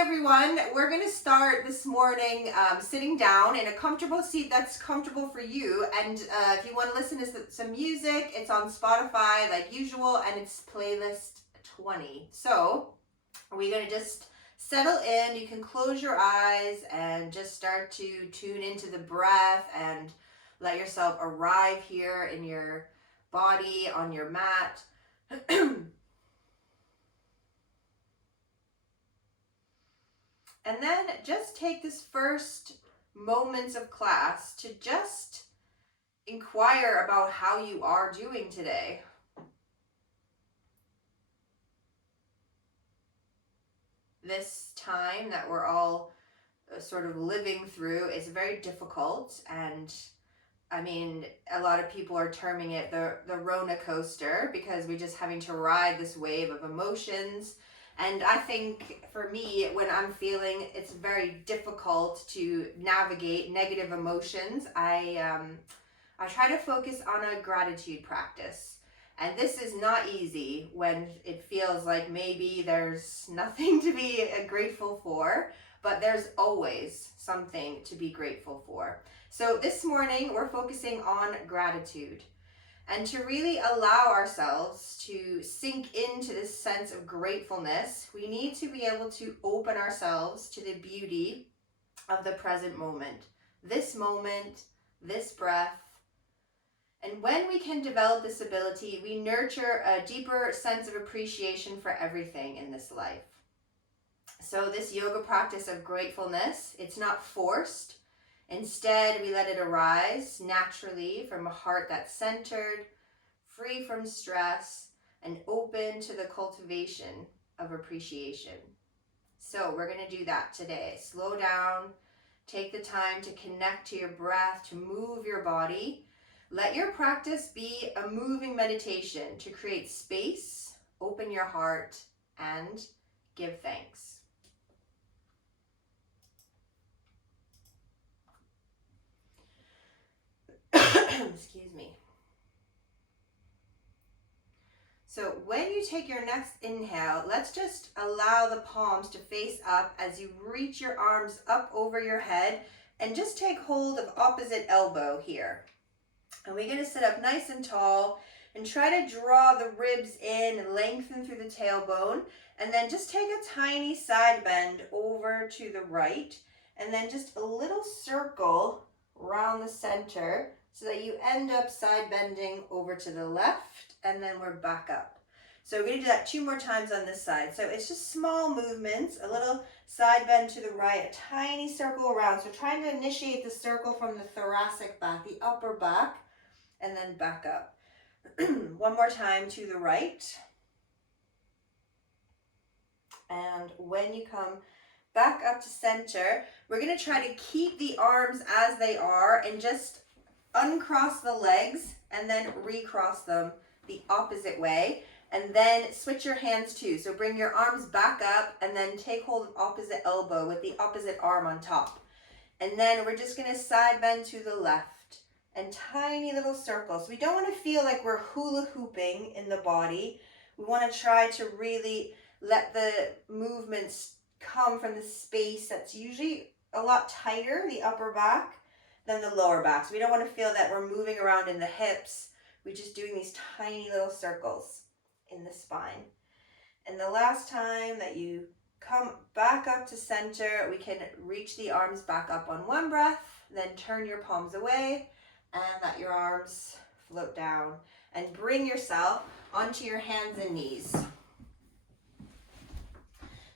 everyone. We're going to start this morning sitting down in a comfortable seat that's comfortable for you. And if you want to listen to some music, it's on Spotify like usual, and it's playlist 20. So we're going to just settle in. You can close your eyes and just start to tune into the breath and let yourself arrive here in your body, on your mat. And then just take this first moments of class to just inquire about how you are doing today. This time that we're all sort of living through is very difficult, and I mean, a lot of people are terming it the Rona coaster, because we're just having to ride this wave of emotions. And I think for me, when I'm feeling it's very difficult to navigate negative emotions, I try to focus on a gratitude practice. And this is not easy when it feels like maybe there's nothing to be grateful for, but there's always something to be grateful for. So this morning we're focusing on gratitude. And to really allow ourselves to sink into this sense of gratefulness, we need to be able to open ourselves to the beauty of the present moment, this breath. And when we can develop this ability, we nurture a deeper sense of appreciation for everything in this life. So this yoga practice of gratefulness, it's not forced. Instead, we let it arise naturally from a heart that's centered, free from stress, and open to the cultivation of appreciation. So we're going to do that today. Slow down, take the time to connect to your breath, to move your body. Let your practice be a moving meditation to create space, open your heart, and give thanks. Excuse me. So when you take your next inhale, let's just allow the palms to face up as you reach your arms up over your head, and just take hold of opposite elbow here. And we're going to sit up nice and tall and try to draw the ribs in and lengthen through the tailbone, and then just take a tiny side bend over to the right, and then just a little circle around the center so that you end up side bending over to the left, and then we're back up. So we're going to do that 2 more times on this side. So it's just small movements, a little side bend to the right, a tiny circle around. So trying to initiate the circle from the thoracic back, the upper back, and then back up. 1 more time to the right. And when you come back up to center, we're going to try to keep the arms as they are and just uncross the legs and then recross them the opposite way, and then switch your hands too. So bring your arms back up and then take hold of opposite elbow with the opposite arm on top. And then we're just going to side bend to the left and tiny little circles. We don't want to feel like we're hula hooping in the body. We want to try to really let the movements come from the space that's usually a lot tighter, the upper back, than the lower back. So we don't want to feel that we're moving around in the hips. We're just doing these tiny little circles in the spine. And the last time that you come back up to center, we can reach the arms back up on 1 breath, then turn your palms away and let your arms float down, and bring yourself onto your hands and knees.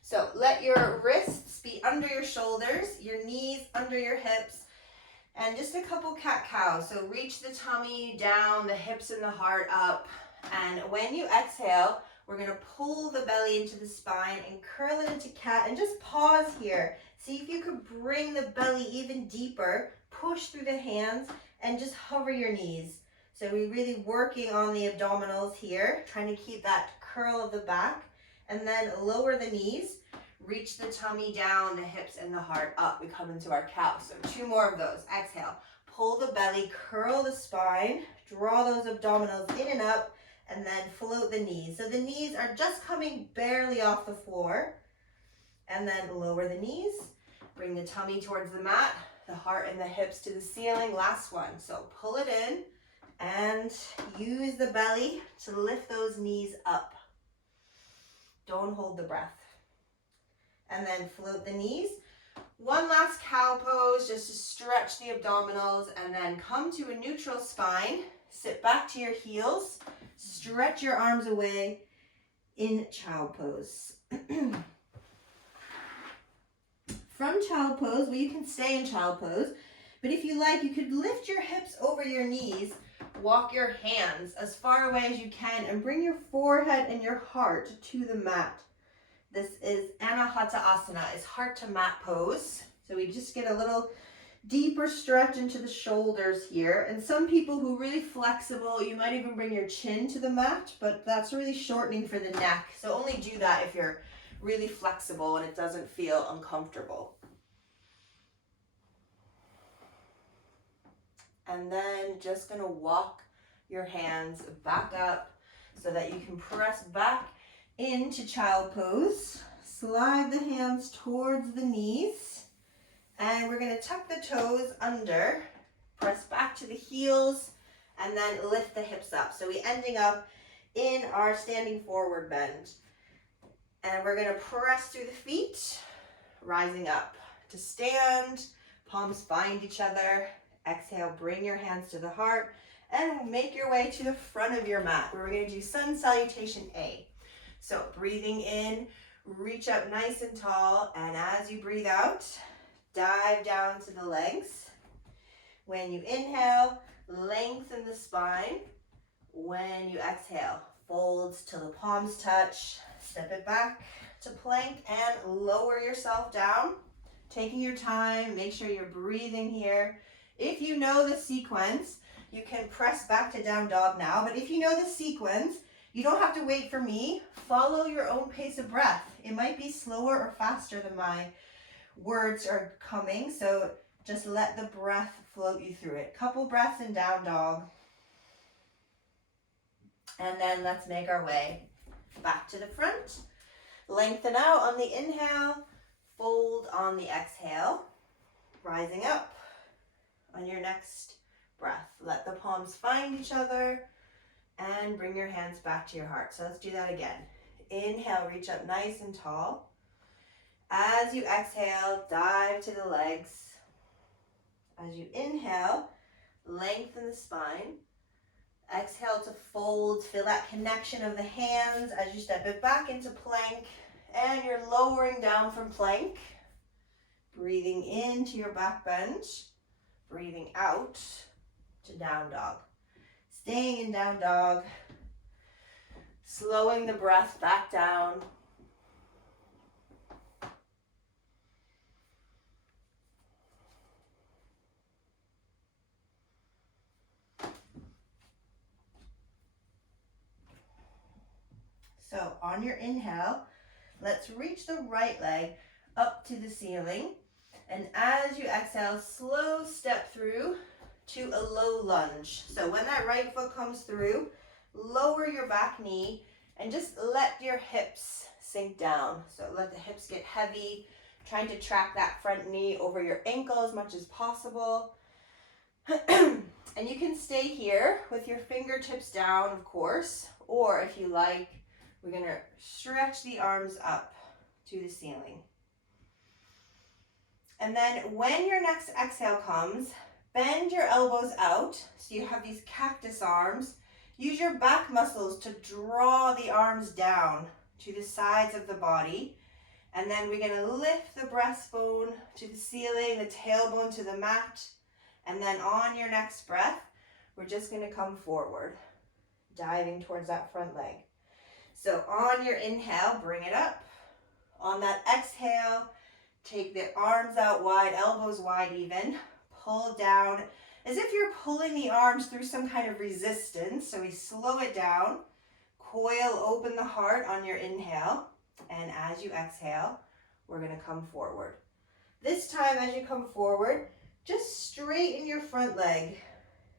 So let your wrists be under your shoulders, your knees under your hips, and just a couple cat-cows. So reach the tummy down, the hips and the heart up. And when you exhale, we're going to pull the belly into the spine and curl it into cat, and just pause here. See if you could bring the belly even deeper, push through the hands, and just hover your knees. So we're really working on the abdominals here, trying to keep that curl of the back, and then lower the knees. Reach the tummy down, the hips and the heart up. We come into our cow. So 2 more of those. Exhale. Pull the belly, curl the spine, draw those abdominals in and up, and then float the knees. So the knees are just coming barely off the floor. And then lower the knees. Bring the tummy towards the mat, the heart and the hips to the ceiling. Last one. So pull it in and use the belly to lift those knees up. Don't hold the breath. And then float the knees. One last cow pose just to stretch the abdominals, and then come to a neutral spine. Sit back to your heels. Stretch your arms away in child pose. From child pose, well, you can stay in child pose, but if you like, you could lift your hips over your knees, walk your hands as far away as you can, and bring your forehead and your heart to the mat. This is Anahata Asana. It's heart to mat pose. So we just get a little deeper stretch into the shoulders here. And some people who are really flexible, you might even bring your chin to the mat, but that's really shortening for the neck. So only do that if you're really flexible and it doesn't feel uncomfortable. And then just gonna walk your hands back up so that you can press back into child pose. Slide the hands towards the knees. And we're gonna tuck the toes under, press back to the heels, and then lift the hips up. So we ending up in our standing forward bend. And we're gonna press through the feet, rising up to stand, palms find each other. Exhale, bring your hands to the heart, and make your way to the front of your mat, where we're gonna do sun salutation A. So breathing in, reach up nice and tall, and as you breathe out, dive down to the legs. When you inhale, lengthen the spine. When you exhale, fold till the palms touch. Step it back to plank and lower yourself down. Taking your time, make sure you're breathing here. If you know the sequence, you can press back to down dog now. But if you know the sequence, you don't have to wait for me. Follow your own pace of breath. It might be slower or faster than my words are coming. So just let the breath float you through it. Couple breaths in down dog. And then let's make our way back to the front. Lengthen out on the inhale, fold on the exhale, rising up on your next breath. Let the palms find each other and bring your hands back to your heart. So let's do that again. Inhale, reach up nice and tall. As you exhale, dive to the legs. As you inhale, lengthen the spine. Exhale to fold, feel that connection of the hands as you step it back into plank, and you're lowering down from plank. Breathing into your back bend, breathing out to down dog. Staying in down dog, slowing the breath back down. So on your inhale, let's reach the right leg up to the ceiling. And as you exhale, slow step through to a low lunge. So when that right foot comes through, lower your back knee and just let your hips sink down. So let the hips get heavy, trying to track that front knee over your ankle as much as possible. And you can stay here with your fingertips down, of course, or if you like, we're gonna stretch the arms up to the ceiling. And then when your next exhale comes, bend your elbows out so you have these cactus arms. Use your back muscles to draw the arms down to the sides of the body. And then we're gonna lift the breastbone to the ceiling, the tailbone to the mat. And then on your next breath, we're just gonna come forward, diving towards that front leg. So on your inhale, bring it up. On that exhale, take the arms out wide, elbows wide even. Pull down as if you're pulling the arms through some kind of resistance. So we slow it down. Coil open the heart on your inhale. And as you exhale, we're going to come forward. This time as you come forward, just straighten your front leg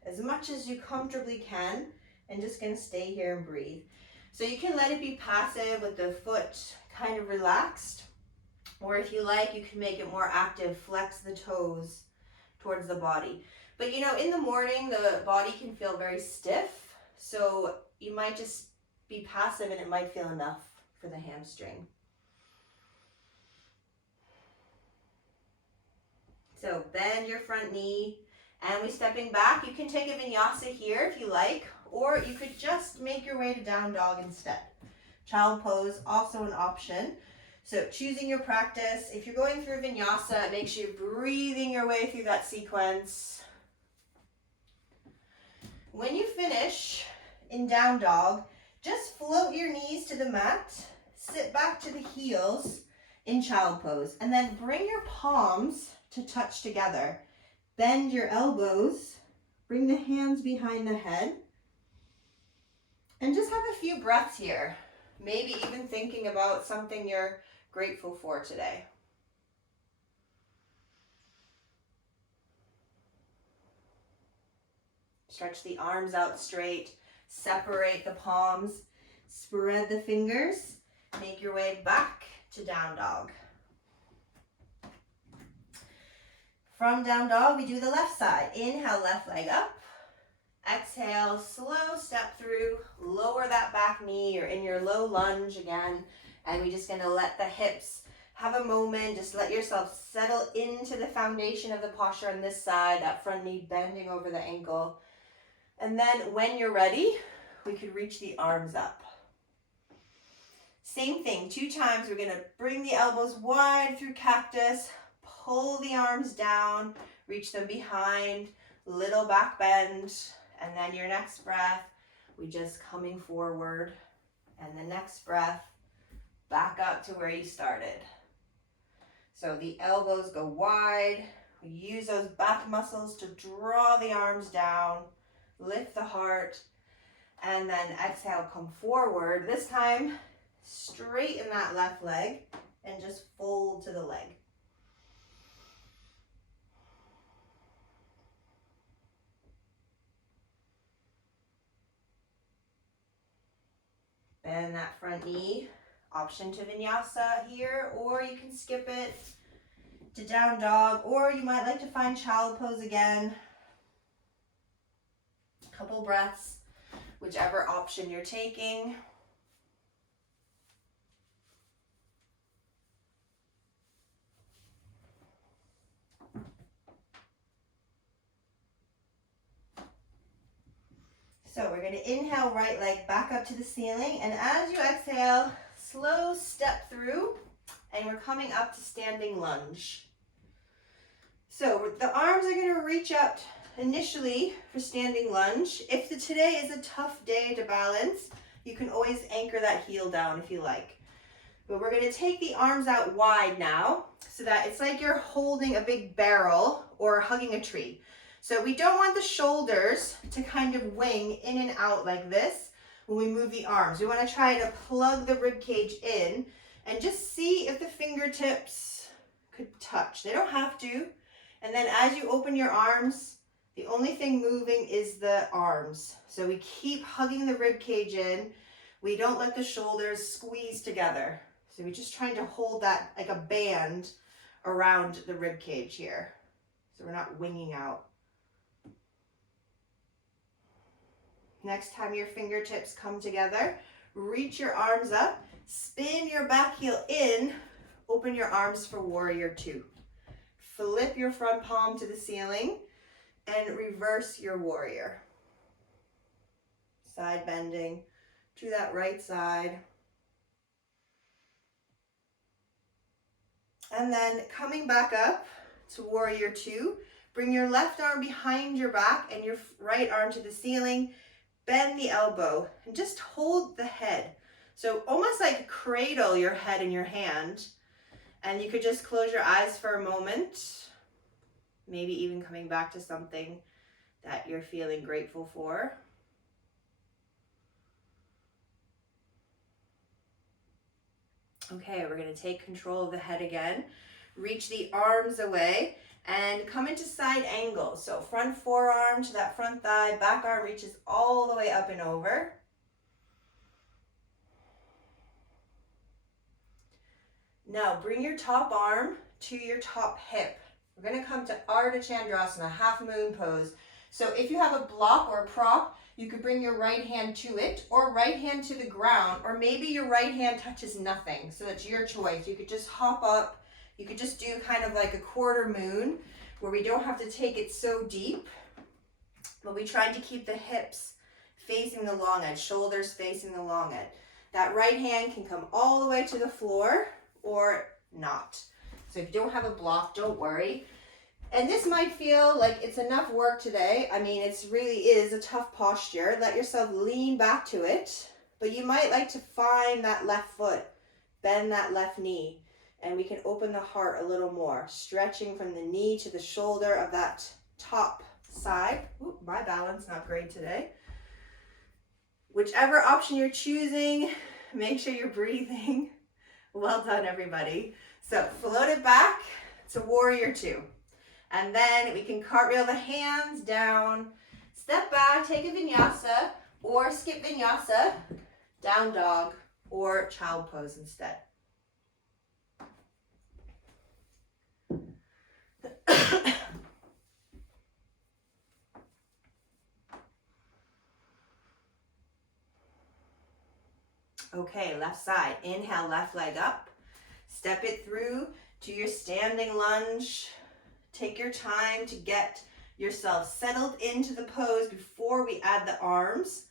as much as you comfortably can. And just going to stay here and breathe. So you can let it be passive with the foot kind of relaxed, Or if you like, you can make it more active, flex the toes towards the body. But you know, in the morning, the body can feel very stiff, so you might just be passive and it might feel enough for the hamstring. So bend your front knee, and we're stepping back. You can take a vinyasa here if you like, or you could just make your way to down dog instead. Child pose, also an option. So choosing your practice. If you're going through vinyasa, make sure you're breathing your way through that sequence. When you finish in down dog, just float your knees to the mat, sit back to the heels in child pose, and then bring your palms to touch together. Bend your elbows, bring the hands behind the head, and just have a few breaths here. Maybe even thinking about something you're grateful for today. Stretch the arms out straight, separate the palms, spread the fingers, make your way back to down dog. From down dog, we do the left side. Inhale, left leg up. Exhale, slow step through, lower that back knee. You're in your low lunge again, and we're just gonna let the hips have a moment. Just let yourself settle into the foundation of the posture on this side, that front knee bending over the ankle. And then when you're ready, we could reach the arms up. Same thing, 2 times. We're gonna bring the elbows wide through cactus, pull the arms down, reach them behind, little back bend, and then your next breath, we just coming forward, and the next breath, back up to where you started. So the elbows go wide, we use those back muscles to draw the arms down, lift the heart, and then exhale, come forward. This time, straighten that left leg and just fold to the leg. Bend that front knee. Option to vinyasa here, or you can skip it to down dog, or you might like to find child pose again. Couple breaths, whichever option you're taking. So we're going to inhale, right leg back up to the ceiling, and as you exhale, slow step through, and we're coming up to standing lunge. So the arms are going to reach up initially for standing lunge. If today is a tough day to balance, you can always anchor that heel down if you like. But we're going to take the arms out wide now, so that it's like you're holding a big barrel or hugging a tree. So we don't want the shoulders to kind of wing in and out like this when we move the arms. We want to try to plug the rib cage in and just see if the fingertips could touch. They don't have to. And then as you open your arms, the only thing moving is the arms. So we keep hugging the rib cage in. We don't let the shoulders squeeze together. So we're just trying to hold that like a band around the rib cage here. So we're not winging out. Next time your fingertips come together, reach your arms up, spin your back heel in, open your arms for warrior 2. Flip your front palm to the ceiling and reverse your warrior. Side bending to that right side. And then coming back up to warrior 2, bring your left arm behind your back and your right arm to the ceiling. Bend the elbow and just hold the head. So almost like cradle your head in your hand. And you could just close your eyes for a moment. Maybe even coming back to something that you're feeling grateful for. Okay, we're going to take control of the head again. Reach the arms away and come into side angle. So front forearm to that front thigh, back arm reaches all the way up and over. Now bring your top arm to your top hip. We're going to come to Ardha Chandrasana, half moon pose. So if you have a block or a prop, you could bring your right hand to it, or right hand to the ground, or maybe your right hand touches nothing. So that's your choice. You could just hop up. You could just do kind of like a quarter moon where we don't have to take it so deep, but we tried to keep the hips facing the long edge, shoulders facing the long edge. That right hand can come all the way to the floor or not. So if you don't have a block, don't worry. And this might feel like it's enough work today. I mean, it really is a tough posture. Let yourself lean back to it, but you might like to find that left foot, bend that left knee, and we can open the heart a little more, stretching from the knee to the shoulder of that top side. Ooh, my balance not great today. Whichever option you're choosing, make sure you're breathing. Well done, everybody. So float it back to warrior two. And then we can cartwheel the hands down, step back, take a vinyasa, or skip vinyasa, down dog, or child pose instead. Okay, left side. Inhale, left leg up. Step it through to your standing lunge. Take your time to get yourself settled into the pose before we add the arms,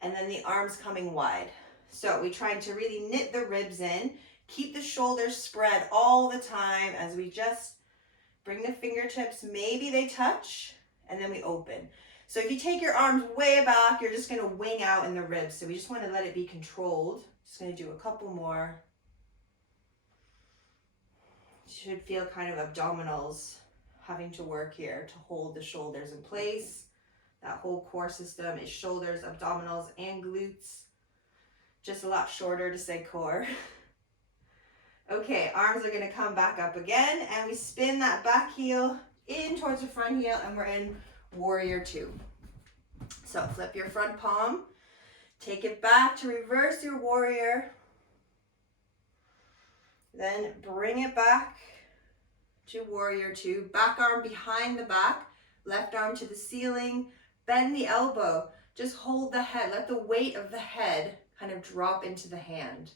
and then the arms coming wide. So we're trying to really knit the ribs in, keep the shoulders spread all the time as we just bring the fingertips, maybe they touch, and then we open. So if you take your arms way back, you're just gonna wing out in the ribs. So we just wanna let it be controlled. Just gonna do a couple more. You should feel kind of abdominals having to work here to hold the shoulders in place. That whole core system is shoulders, abdominals, and glutes. Just a lot shorter to say core. Okay, arms are gonna come back up again, and we spin that back heel in towards the front heel, and we're in warrior two. So flip your front palm, take it back to reverse your warrior, then bring it back to warrior two. Back arm behind the back, left arm to the ceiling, bend the elbow, just hold the head, let the weight of the head kind of drop into the hand.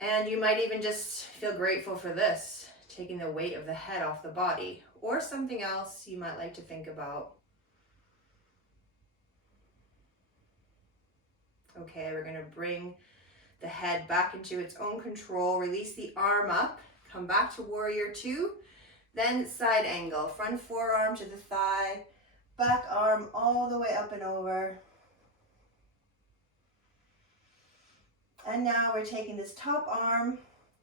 And you might even just feel grateful for this, taking the weight of the head off the body, or something else you might like to think about. Okay, we're gonna bring the head back into its own control, release the arm up, come back to warrior two, then side angle, front forearm to the thigh, back arm all the way up and over. And now we're taking this top arm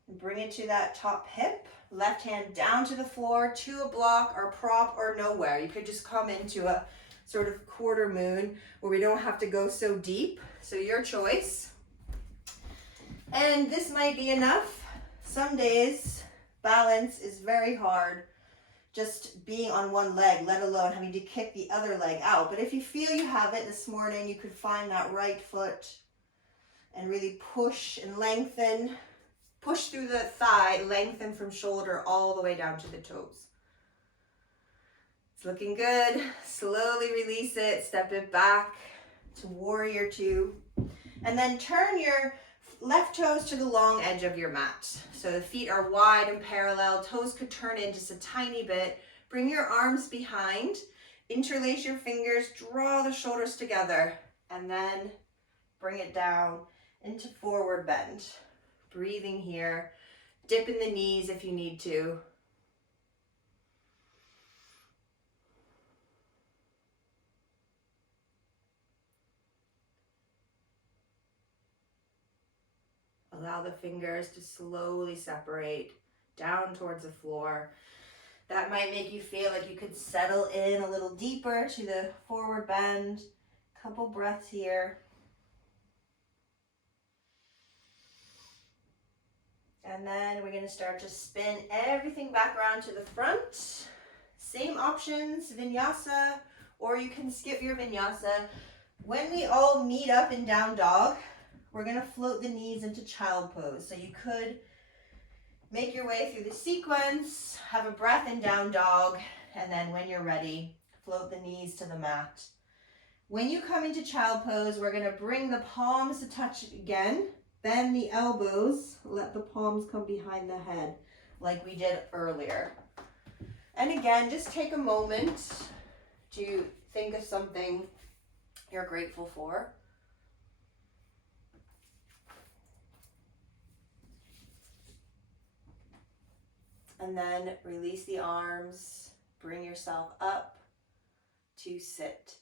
and bring it to that top hip, left hand down to the floor, to a block or prop or nowhere. You could just come into a sort of quarter moon where we don't have to go so deep. So your choice. And this might be enough. Some days balance is very hard, just being on one leg, let alone having to kick the other leg out. But if you feel you have it this morning, you could find that right foot and really push and lengthen, push through the thigh, lengthen from shoulder all the way down to the toes. It's looking good. Slowly release it, step it back to warrior two, and then turn your left toes to the long edge of your mat. So the feet are wide and parallel, toes could turn in just a tiny bit. Bring your arms behind, interlace your fingers, draw the shoulders together, and then bring it down into forward bend. Breathing here, dip in the knees if you need to. Allow the fingers to slowly separate down towards the floor. That might make you feel like you could settle in a little deeper to the forward bend. Couple breaths here. And then we're going to start to spin everything back around to the front. Same options, vinyasa, or you can skip your vinyasa. When we all meet up in down dog, we're going to float the knees into child pose. So you could Make your way through the sequence, have a breath in down dog, and then when you're ready, float the knees to the mat. When you come into child pose, we're gonna bring the palms to touch again, bend the elbows, let the palms come behind the head, like we did earlier. And again, just take a moment to think of something you're grateful for. And then release the arms, bring yourself up to sit.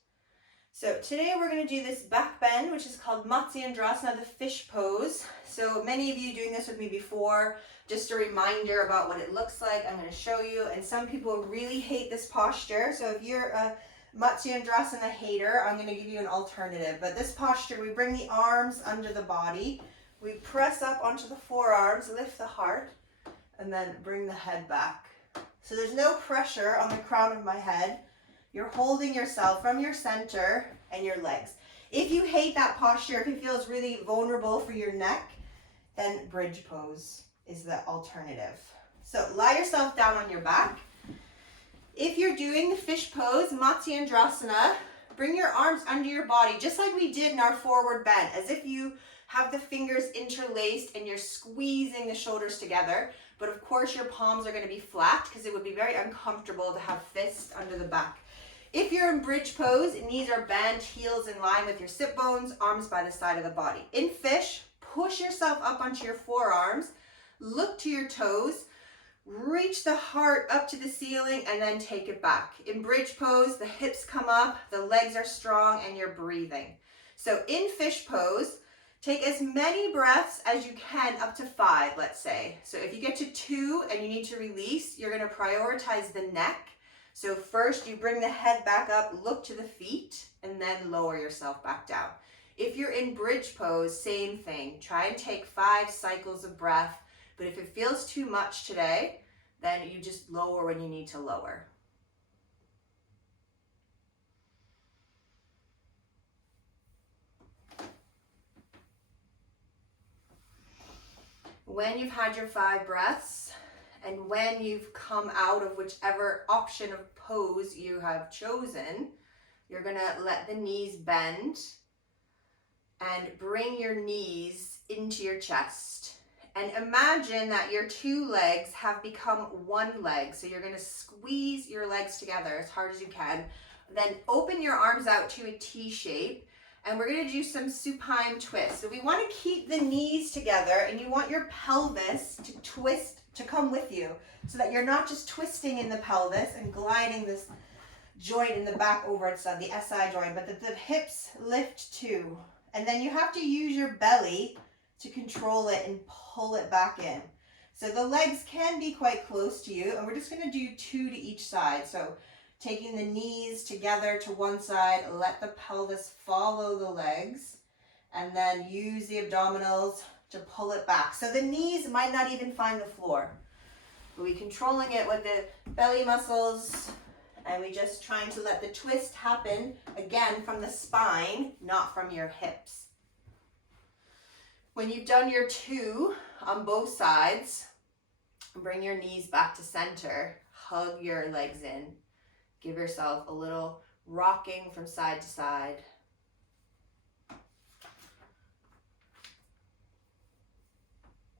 So today we're going to do this back bend, which is called Matsyendrasana, the fish pose. So many of you doing this with me before, just a reminder about what it looks like. I'm going to show you, and some people really hate this posture. So if you're a Matsyendrasana hater, I'm going to give you an alternative. But this posture, we bring the arms under the body, we press up onto the forearms, lift the heart, and then bring the head back. So there's no pressure on the crown of my head. You're holding yourself from your center and your legs. If you hate that posture, if it feels really vulnerable for your neck, then bridge pose is the alternative. So lie yourself down on your back. If you're doing the fish pose, Matsyendrasana, bring your arms under your body, just like we did in our forward bend, as if you have the fingers interlaced and you're squeezing the shoulders together. But of course your palms are going to be flat because it would be very uncomfortable to have fists under the back. If you're in bridge pose, knees are bent, heels in line with your sit bones, arms by the side of the body. In fish, push yourself up onto your forearms, look to your toes, reach the heart up to the ceiling, and then take it back. In bridge pose, the hips come up, the legs are strong, and you're breathing. So in fish pose, take as many breaths as you can, up to 5, let's say. So if you get to 2 and you need to release, you're going to prioritize the neck. So first you bring the head back up, look to the feet, and then lower yourself back down. If you're in bridge pose, same thing. Try and take 5 cycles of breath, but if it feels too much today, then you just lower when you need to lower. When you've had your 5 breaths, and when you've come out of whichever option of pose you have chosen, you're gonna let the knees bend and bring your knees into your chest. And imagine that your 2 legs have become 1 leg. So you're gonna squeeze your legs together as hard as you can. Then open your arms out to a T shape. And we're going to do some supine twists. So we want to keep the knees together, and you want your pelvis to twist, to come with you, so that you're not just twisting in the pelvis and gliding this joint in the back over its the SI joint, but that the hips lift too. And then you have to use your belly to control it and pull it back in. So the legs can be quite close to you, and we're just going to do 2 to each side. So taking the knees together to one side, let the pelvis follow the legs, and then use the abdominals to pull it back. So the knees might not even find the floor. But we're controlling it with the belly muscles, and we just trying to let the twist happen, again, from the spine, not from your hips. When you've done your 2 on both sides, bring your knees back to center, hug your legs in. Give yourself a little rocking from side to side.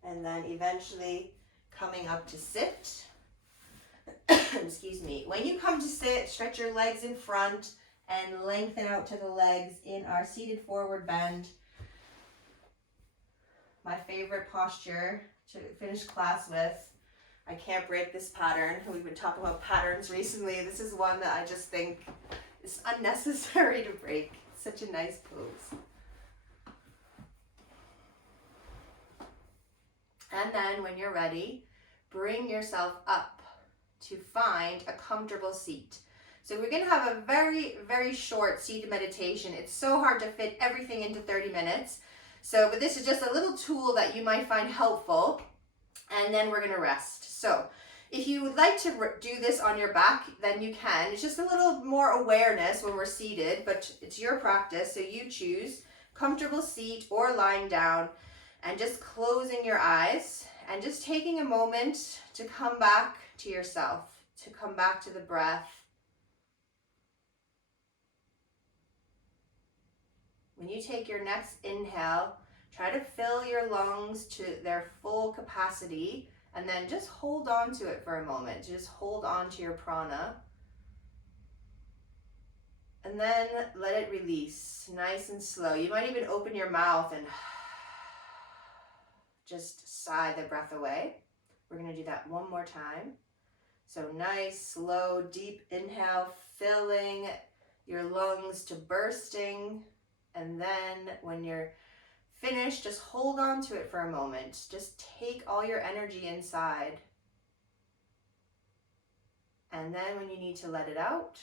And then eventually coming up to sit. Excuse me. When you come to sit, stretch your legs in front and lengthen out to the legs in our seated forward bend. My favorite posture to finish class with. I can't break this pattern. We've been talking about patterns recently. This is one that I just think is unnecessary to break. It's such a nice pose. And then when you're ready, bring yourself up to find a comfortable seat. So we're going to have a very, very short seated meditation. It's so hard to fit everything into 30 minutes. But this is just a little tool that you might find helpful. And then we're going to rest. So if you would like to do this on your back, then you can. It's just a little more awareness when we're seated, but it's your practice. So you choose comfortable seat or lying down, and just closing your eyes And just taking a moment to come back to yourself, to come back to the breath. When you take your next inhale, try to fill your lungs to their full capacity, and then just hold on to it for a moment. Just hold on to your prana. And then let it release, nice and slow. You might even open your mouth and just sigh the breath away. We're going to do that one more time. So nice, slow, deep inhale, filling your lungs to bursting. And then when you're finished, just hold on to it for a moment. Just take all your energy inside. And then when you need to let it out,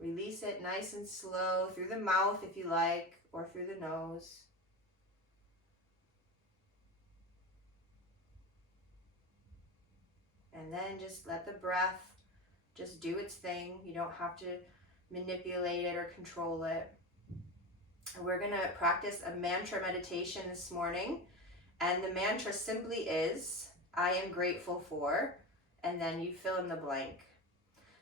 release it nice and slow through the mouth if you like, or through the nose. And then just let the breath just do its thing. You don't have to manipulate it or control it. And we're going to practice a mantra meditation this morning. And the mantra simply is, I am grateful for, and then you fill in the blank.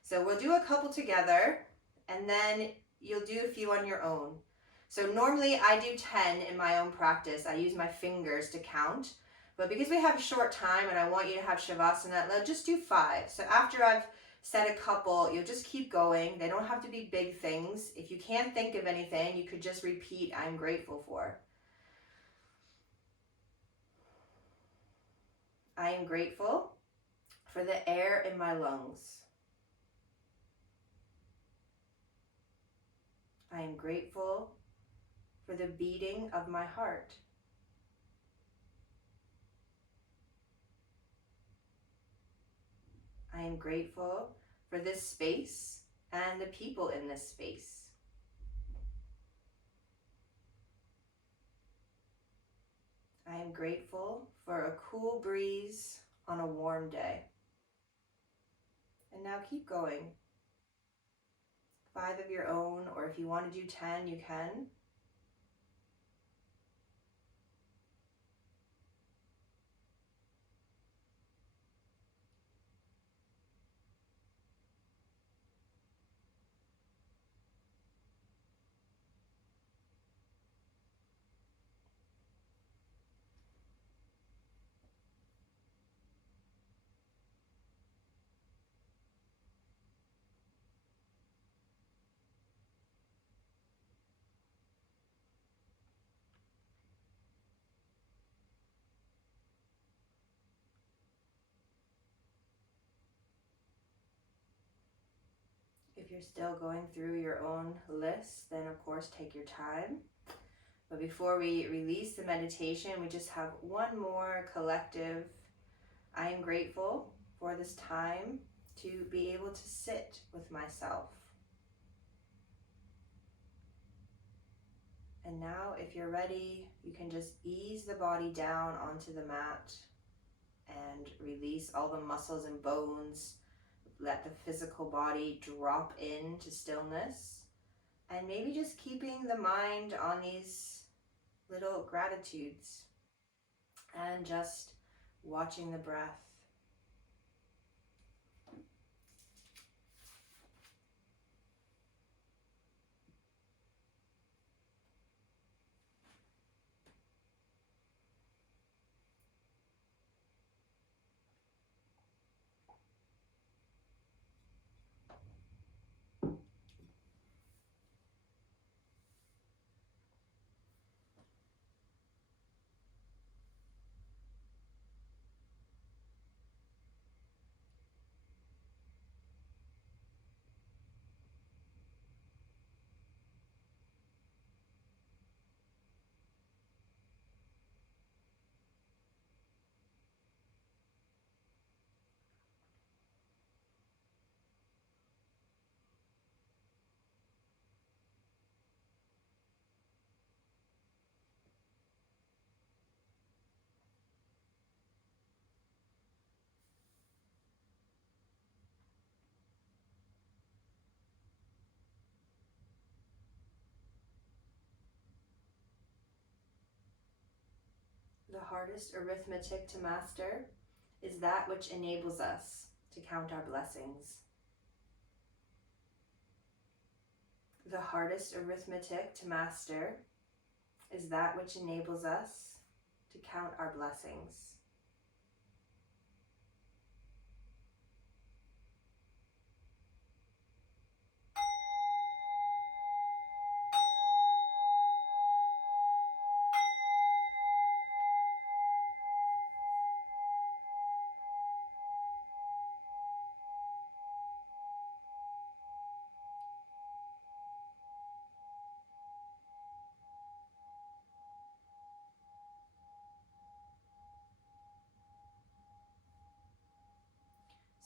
So we'll do a couple together, and then you'll do a few on your own. So normally I do 10 in my own practice. I use my fingers to count. But because we have a short time and I want you to have Shavasana, let's just do 5. So after I've said a couple, you'll just keep going. They don't have to be big things. If you can't think of anything, you could just repeat, I'm grateful for. I am grateful for the air in my lungs. I am grateful for the beating of my heart. I am grateful for this space and the people in this space. I am grateful for a cool breeze on a warm day. And now keep going. 5 of your own, or if you want to do 10, you can. If you're still going through your own list, then of course take your time. But before we release the meditation, we just have one more collective. I am grateful for this time to be able to sit with myself. And now, if you're ready, you can just ease the body down onto the mat and release all the muscles and bones. Let the physical body drop into stillness. And maybe just keeping the mind on these little gratitudes and just watching the breath. The hardest arithmetic to master is that which enables us to count our blessings. The hardest arithmetic to master is that which enables us to count our blessings.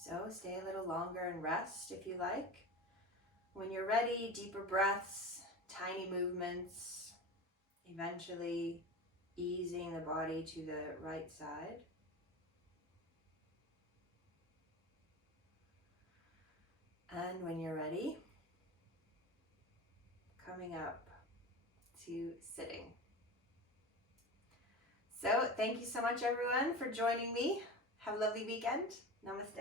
So stay a little longer and rest if you like. When you're ready, deeper breaths, tiny movements, eventually easing the body to the right side. And when you're ready, coming up to sitting. So thank you so much everyone for joining me. Have a lovely weekend. Namaste.